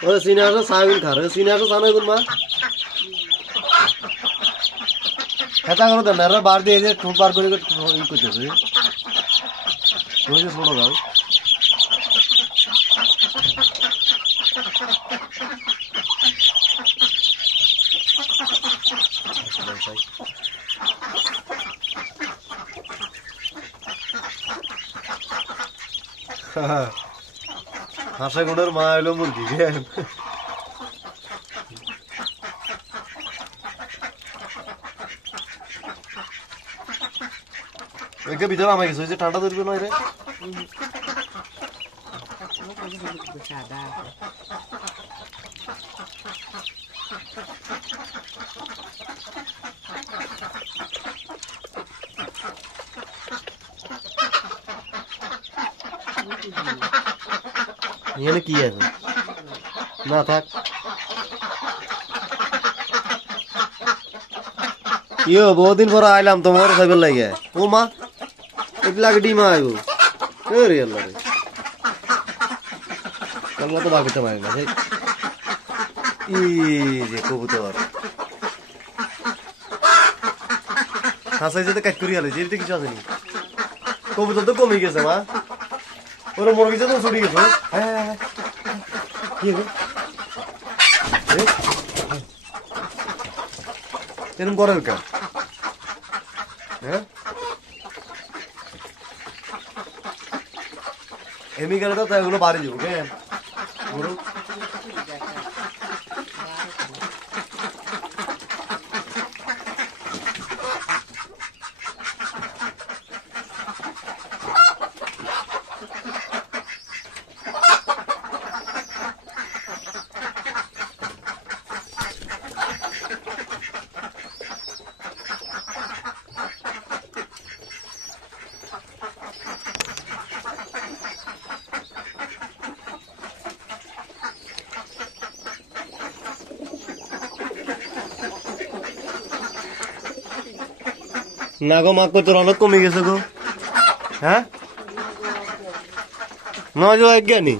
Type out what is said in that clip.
ওরে সিনে আসো সাগুন খারে সিনে আসো সানা গুন মা হেতা করো তো নারা বার দিয়ে যে ঠোঁট বার করে ই করতেছে ওই যে ছোট গাও হাসা গুণের মা এলো মুরগি একে ভিতরে আমাকে গেছে ঠান্ডা ধরবে না রে এখানে কি আছে না থাক ইয়ো বহুদিন পর আইলাম তোমার খাইবার লাগে ও মা এগুলা ডিমা আইব রে আল্লাহ রে কালকে তো বাকিতে মারি না ই যে কবুতর হাসাই যেতে কাট করি আলে যেতে কিছু আছে নি কবুতর তো কমে গেছে মা ওরা মরে গেছে তো ছুটি গেছে হ্যাঁ কি হবে এরকম করার কা হ্যাঁ এমনি গেলে তো এগুলো বাড়ি যাবো কেন না গো মা কত অনেক কমে গেছে গো হ্যাঁ নয় এক জ্ঞানী